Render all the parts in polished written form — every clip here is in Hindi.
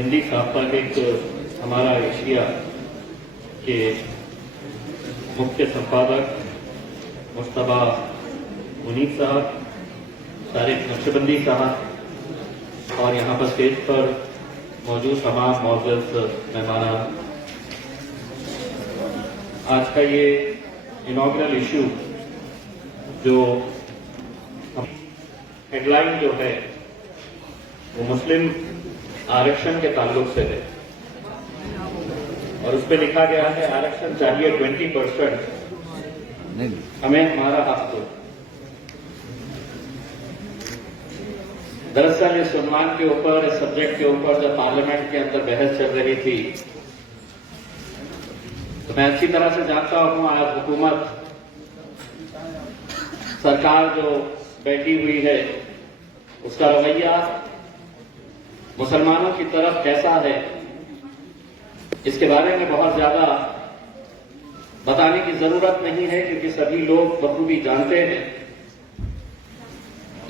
हिंदी साप्ताहिक हमारा एशिया के मुख्य संपादक मुस्तफा मुनीफ साहब, तारिक नक्शबंदी साहब और यहाँ पर स्टेज पर मौजूद तमाम मौजूद मेहमान, आज का ये इनॉग्रल इशू जो हेडलाइन जो है वो मुस्लिम आरक्षण के ताल्लुक से है और उस पर लिखा गया है आरक्षण चाहिए 20%, हमें हमारा हक दो। दरअसल इस उन्वान के ऊपर, इस सब्जेक्ट के ऊपर जब पार्लियामेंट के अंदर बहस चल रही थी तो मैं अच्छी तरह से जानता हूं आज हुकूमत, सरकार जो बैठी हुई है उसका रवैया मुसलमानों की तरफ कैसा है, इसके बारे में बहुत ज्यादा बताने की जरूरत नहीं है क्योंकि सभी लोग बखूबी जानते हैं।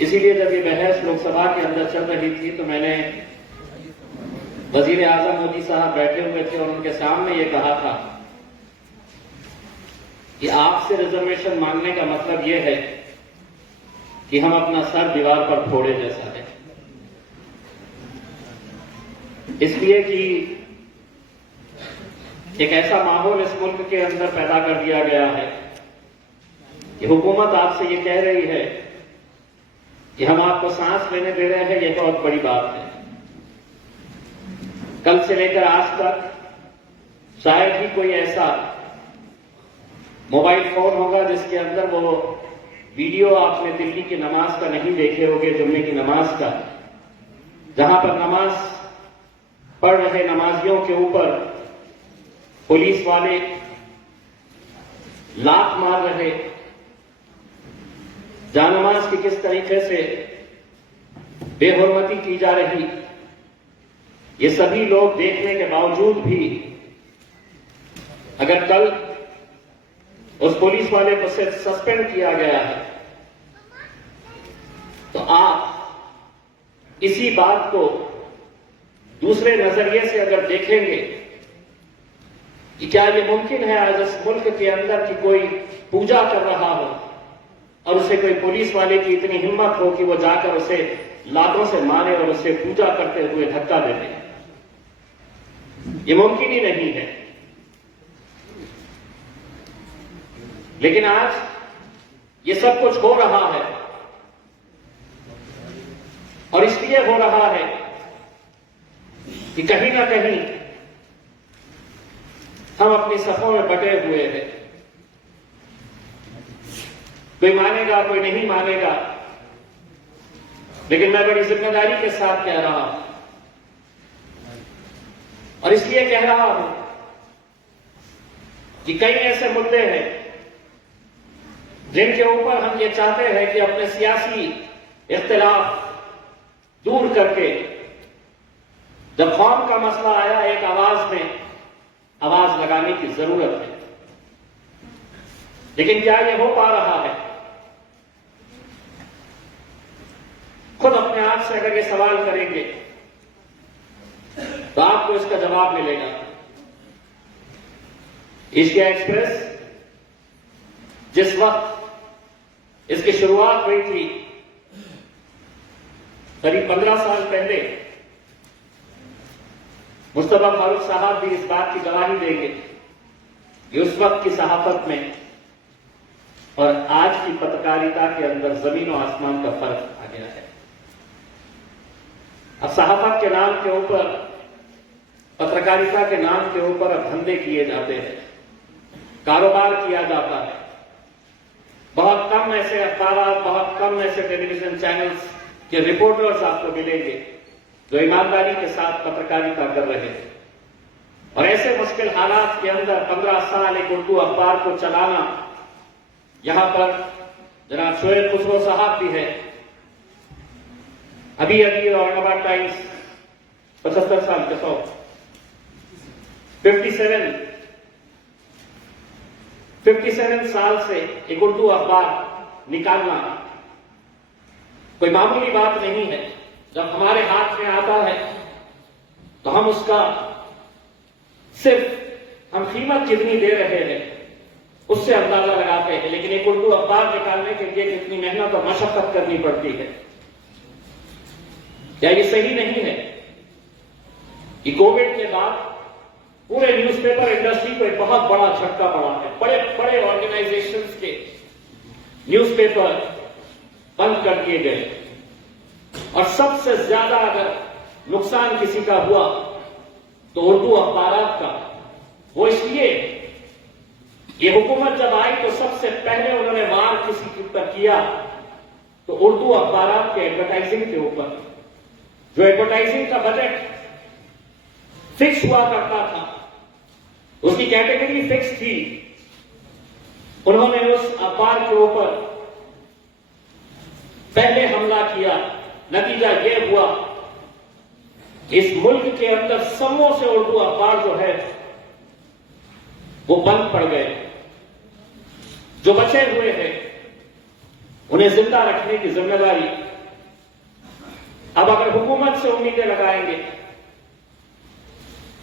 इसीलिए जब ये बहस लोकसभा के अंदर चल रही थी तो मैंने वजीर आजम मोदी साहब बैठे हुए थे और उनके सामने ये कहा था कि आपसे रिजर्वेशन मांगने का मतलब ये है कि हम अपना सर दीवार पर फोड़े जैसा है, इसलिए कि एक ऐसा माहौल इस मुल्क के अंदर पैदा कर दिया गया है कि हुकूमत आपसे ये कह रही है कि हम आपको सांस लेने दे रहे हैं, ये बहुत बड़ी बात है। कल से लेकर आज तक शायद ही कोई ऐसा मोबाइल फोन होगा जिसके अंदर वो वीडियो आपने दिल्ली की नमाज का नहीं देखे होंगे, जुम्मे की नमाज का, जहां पर नमाज पढ़ रहे नमाजियों के ऊपर पुलिस वाले लात मार रहे, जानमाज की किस तरीके से बेहुरमती की जा रही, ये सभी लोग देखने के बावजूद भी अगर कल उस पुलिस वाले को सिर्फ सस्पेंड किया गया है तो आप इसी बात को दूसरे नजरिए से अगर देखेंगे कि क्या ये मुमकिन है आज इस मुल्क के अंदर कि कोई पूजा कर रहा हो और उसे कोई पुलिस वाले की इतनी हिम्मत हो कि वो जाकर उसे लातों से मारे और उसे पूजा करते हुए धक्का दे दे। ये मुमकिन ही नहीं है। लेकिन आज ये सब कुछ हो रहा है और इसलिए हो रहा है कि कहीं ना कहीं हम अपनी सफों में बटे हुए हैं। कोई मानेगा, कोई नहीं मानेगा, लेकिन मैं बड़ी जिम्मेदारी के साथ कह रहा हूं और इसलिए कह रहा हूं कि कई ऐसे मुद्दे हैं जिनके ऊपर हम ये चाहते हैं कि अपने सियासी इख्तिलाफ दूर करके जब कौम का मसला आया एक आवाज में आवाज लगाने की जरूरत है। लेकिन क्या यह हो पा रहा है? खुद अपने आप से अगर ये सवाल करेंगे तो आपको इसका जवाब मिलेगा। एशिया एक्सप्रेस जिस वक्त इसकी शुरुआत हुई थी करीब 15 साल पहले, मुस्तफा फारूक साहब भी इस बात की गवाही देंगे कि उस वक्त की सहाफत में और आज की पत्रकारिता के अंदर जमीन और आसमान का फर्क आ गया है। अब सहाफत के नाम के ऊपर, पत्रकारिता के नाम के ऊपर अब धंधे किए जाते हैं, कारोबार किया जाता है। बहुत कम ऐसे अखबार, बहुत कम ऐसे टेलीविजन चैनल्स के रिपोर्टर्स आपको मिलेंगे जो ईमानदारी के साथ पत्रकारिता कर रहे हैं। और ऐसे मुश्किल हालात के अंदर 15 साल एक उर्दू अखबार को चलाना, यहां पर जनाब शोएब खुसरो साहब भी है, अभी औरंगाबाद टाइम्स 75 साल के 57 साल से एक उर्दू अखबार निकालना कोई मामूली बात नहीं है। जब हमारे हाथ में आता है तो हम उसका सिर्फ हम कीमत कितनी दे रहे हैं उससे अंदाजा लगाते हैं, लेकिन एक उर्दू अखबार निकालने के लिए कितनी मेहनत और मशक्कत करनी पड़ती है। क्या ये सही नहीं है कि कोविड के बाद पूरे न्यूज़पेपर इंडस्ट्री को एक बहुत बड़ा झटका पड़ा है। बड़े बड़े ऑर्गेनाइजेशंस के न्यूज़पेपर बंद कर दिए गए, और सबसे ज्यादा अगर नुकसान किसी का हुआ तो उर्दू अखबारात का। वो इसलिए, ये हुकूमत जब आई तो सबसे पहले उन्होंने वार किसी के ऊपर किया तो उर्दू अखबारात के एडवर्टाइजिंग के ऊपर। जो एडवर्टाइजिंग का बजट फिक्स हुआ करता था, उसकी कैटेगरी फिक्स थी, उन्होंने उस अखबार के ऊपर पहले हमला किया। नतीजा यह हुआ, इस मुल्क के अंदर समों से उर्दू अखबार जो है वो बंद पड़ गए। जो बचे हुए हैं उन्हें जिंदा रखने की जिम्मेदारी अब अगर हुकूमत से उम्मीदें लगाएंगे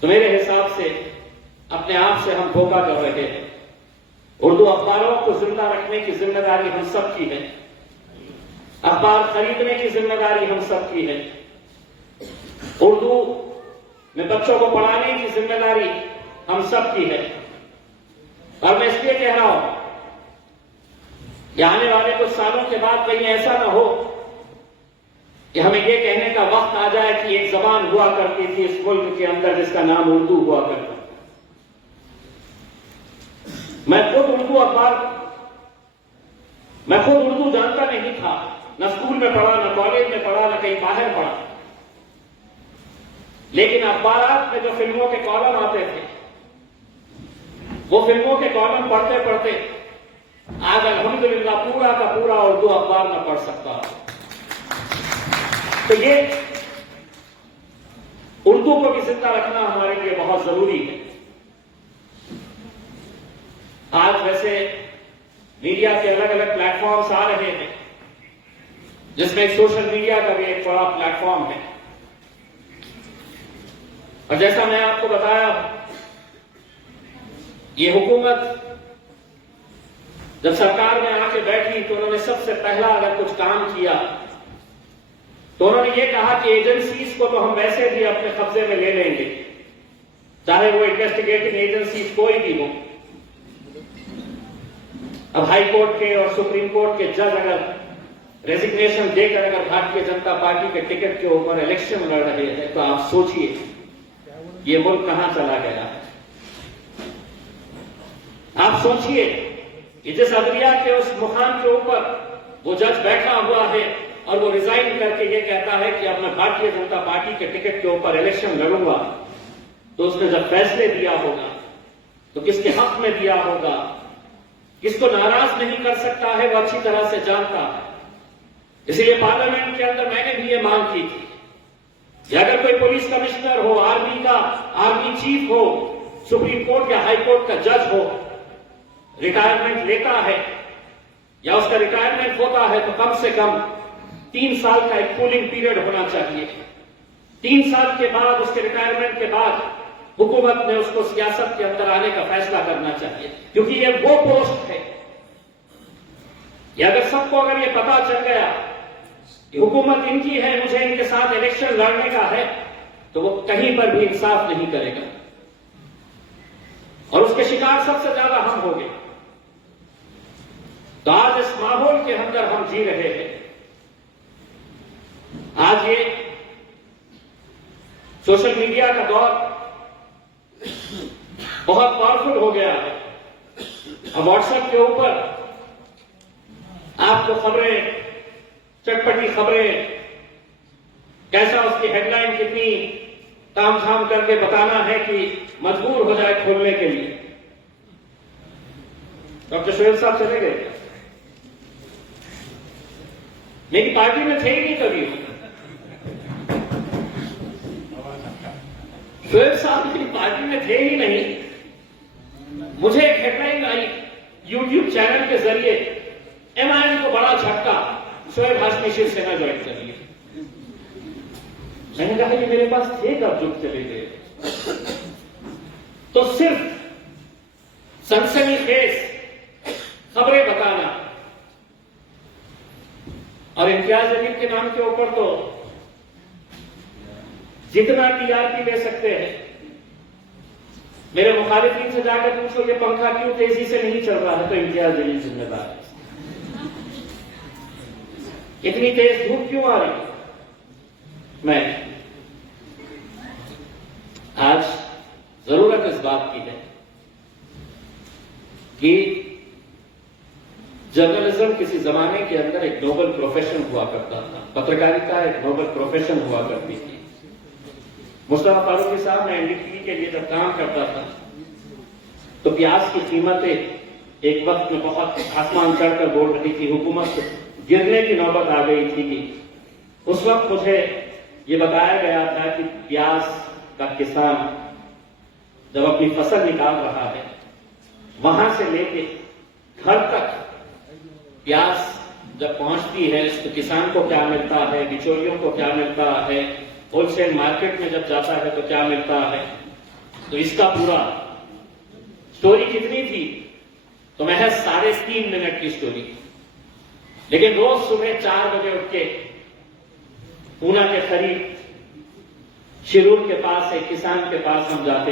तो मेरे हिसाब से अपने आप से हम धोखा कर रहे हैं। उर्दू अखबारों को जिंदा रखने की जिम्मेदारी हम सब की है, अखबार खरीदने की जिम्मेदारी हम सब की है, उर्दू में बच्चों को पढ़ाने की जिम्मेदारी हम सब की है। और मैं इसलिए कह रहा हूं कि आने वाले कुछ सालों के बाद कहीं ऐसा ना हो कि हमें यह कहने का वक्त आ जाए कि एक जबान हुआ करती थी इस मुल्क के अंदर जिसका नाम उर्दू हुआ करता। मैं खुद उर्दू जानता नहीं था, न स्कूल में पढ़ा, न कॉलेज में पढ़ा, न कहीं बाहर पढ़ा, लेकिन अखबारात में जो फिल्मों के कॉलम आते थे वो फिल्मों के कॉलम पढ़ते पढ़ते आज अल्हम्दुलिल्लाह पूरा का पूरा उर्दू अखबार में पढ़ सकता हूं। तो ये उर्दू को भी जिंदा रखना हमारे लिए बहुत जरूरी है। आज वैसे मीडिया के अलग अलग प्लेटफॉर्म्स आ रहे हैं, जिसमें सोशल मीडिया का भी एक बड़ा प्लेटफॉर्म है। और जैसा मैं आपको बताया, ये हुकूमत जब सरकार में आके बैठी तो उन्होंने सबसे पहला अगर कुछ काम किया तो उन्होंने ये कहा कि एजेंसीज को तो हम वैसे भी अपने कब्जे में ले लेंगे, चाहे वो इन्वेस्टिगेटिंग एजेंसीज कोई भी हो। अब हाई कोर्ट के और सुप्रीम कोर्ट के जज अगर रेजिग्नेशन देकर अगर भारतीय जनता पार्टी के टिकट के ऊपर इलेक्शन लड़ रहे हैं तो आप सोचिए ये मुल्क कहां चला गया है। आप सोचिए कि जिस अदलिया के उस मुकाम के ऊपर वो जज बैठा हुआ है और वो रिजाइन करके ये कहता है कि अब मैं भारतीय जनता पार्टी के टिकट के ऊपर इलेक्शन लड़ूंगा, तो उसने जब फैसले दिया होगा तो किसके हक में दिया होगा, किसको नाराज नहीं कर सकता है वो अच्छी तरह से जानता है। इसीलिए पार्लियामेंट के अंदर मैंने भी ये मांग की थी कि अगर कोई पुलिस कमिश्नर हो, आर्मी चीफ हो, सुप्रीम कोर्ट या हाई कोर्ट का जज हो, रिटायरमेंट लेता है या उसका रिटायरमेंट होता है तो कम से कम 3 साल का एक कूलिंग पीरियड होना चाहिए। 3 साल के बाद, उसके रिटायरमेंट के बाद हुकूमत ने उसको सियासत के अंदर आने का फैसला करना चाहिए, क्योंकि ये वो पोस्ट है कि अगर सबको अगर ये पता चल गया कि हुकूमत इनकी है, मुझे इनके साथ इलेक्शन लड़ने का है, तो वो कहीं पर भी इंसाफ नहीं करेगा और उसके शिकार सबसे ज्यादा हम होंगे। तो आज इस माहौल के अंदर हम जी रहे हैं। आज ये सोशल मीडिया का दौर बहुत पावरफुल हो गया है। अब व्हाट्सएप के ऊपर आपको खबरें, चटपटी खबरें, कैसा उसकी हेडलाइन कितनी तामझाम करके बताना है कि मजबूर हो जाए खोलने के लिए। डॉक्टर शोएब साहब चले गए, मेरी पार्टी में थे ही नहीं कभी। शोएब साहब मेरी पार्टी में थे ही नहीं। मुझे एक हेडलाइन आई यूट्यूब चैनल के जरिए, एमआईएम को बड़ा झटका, शोएब हाशमी शिवसेना ज्वाइन कर लिया। मैंने कहा ये मेरे पास थे कब जुट चले गए। तो सिर्फ सनसनीखेज खबरें बताना और इम्तियाज अली के नाम के ऊपर तो जितना टीआरपी ले सकते हैं, मेरे मुखालिफिन से जाकर पूछो ये पंखा क्यों तेजी से नहीं चल रहा है, तो इम्तियाज अली जिम्मेदार है। इतनी तेज धूप क्यों आ रही है? मैं आज जरूरत इस बात की है कि जर्नलिज्म किसी जमाने के अंदर एक नोबल प्रोफेशन हुआ करता था, पत्रकारिता एक नोबल प्रोफेशन हुआ करती थी। मुस्तफा फारूकी साहब, मैं एनडीटीवी के लिए जब काम करता था तो प्याज की कीमतें एक वक्त में बहुत आसमान चढ़कर बोल रही थी, हुकूमत गिरने की नौबत आ गई थी। उस वक्त मुझे ये बताया गया था कि प्याज का किसान जब अपनी फसल निकाल रहा है, वहां से लेके घर तक प्याज जब पहुंचती है तो किसान को क्या मिलता है, बिचौलियों को क्या मिलता है, होलसेल मार्केट में जब जाता है तो क्या मिलता है। तो इसका पूरा स्टोरी कितनी थी, तो महज 3.5 मिनट की स्टोरी। लेकिन रोज सुबह 4 बजे उठ के पूना के करीब शिरूर के पास एक किसान के पास हम जाते।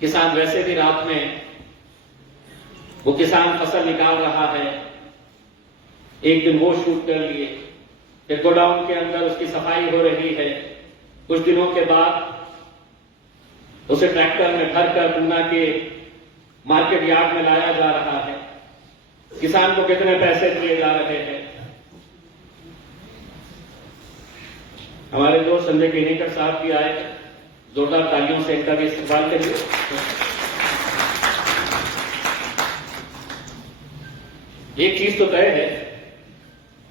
किसान वैसे भी रात में वो किसान फसल निकाल रहा है, एक दिन वो शूट कर लिए, फिर गोडाउन के अंदर उसकी सफाई हो रही है। कुछ दिनों के बाद उसे ट्रैक्टर में भरकर पूना के मार्केट यार्ड में लाया जा रहा है। किसान को कितने पैसे दिए जा रहे हैं। हमारे दोस्त संजय केनेकर साहब भी आए, जोरदार तालियों से इनका भी इस्तेमाल करिए। एक चीज तो तय है,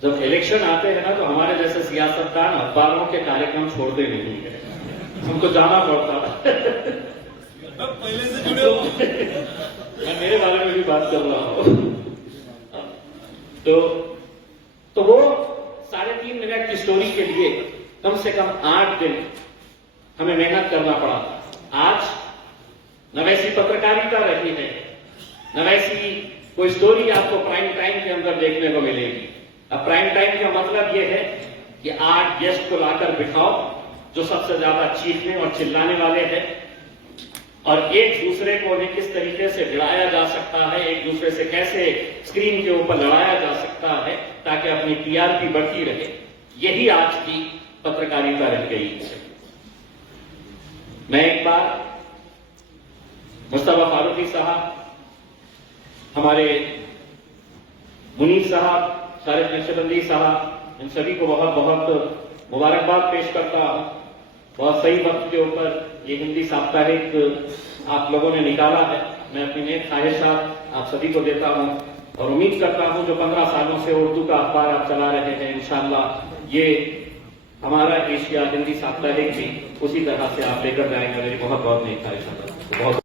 जब इलेक्शन आते हैं ना तो हमारे जैसे सियासतदान अखबारों के कार्यक्रम छोड़ते नहीं है, हमको जाना पड़ता है। पहले से जुड़े हो। मैं मेरे बारे में भी बात कर रहा हूं। तो वो 3.5 मिनट की स्टोरी के लिए कम से कम 8 दिन हमें मेहनत करना पड़ा। आज न वैसी पत्रकारिता रही है, न वैसी कोई स्टोरी आपको प्राइम टाइम के अंदर देखने को मिलेगी। अब प्राइम टाइम का मतलब यह है कि 8 गेस्ट को लाकर बिठाओ जो सबसे ज्यादा चीखने और चिल्लाने वाले हैं, और एक दूसरे को उन्हें किस तरीके से भिड़ाया जा सकता है, एक दूसरे से कैसे स्क्रीन के ऊपर लड़ाया जा सकता है ताकि अपनी टीआरपी बढ़ती रहे। यही आज की पत्रकारिता रह गई है। मैं एक बार मुस्तफा फारूकी साहब, हमारे मुनीर साहब, शारिद नक्शबंदी साहब, इन सभी को बहुत बहुत मुबारकबाद पेश करता हूं। बहुत सही वक्त के ऊपर ये हिंदी साप्ताहिक आप लोगों ने निकाला है। मैं अपनी नेक ख्वाहिशात आप सभी को देता हूं और उम्मीद करता हूं जो 15 सालों से उर्दू का अखबार आप चला रहे हैं, इंशाअल्लाह ये हमारा एशिया हिंदी साप्ताहिक भी उसी तरह से आप लेकर जाएंगे। मेरी बहुत बहुत नेक ख्वाहिशात। बहुत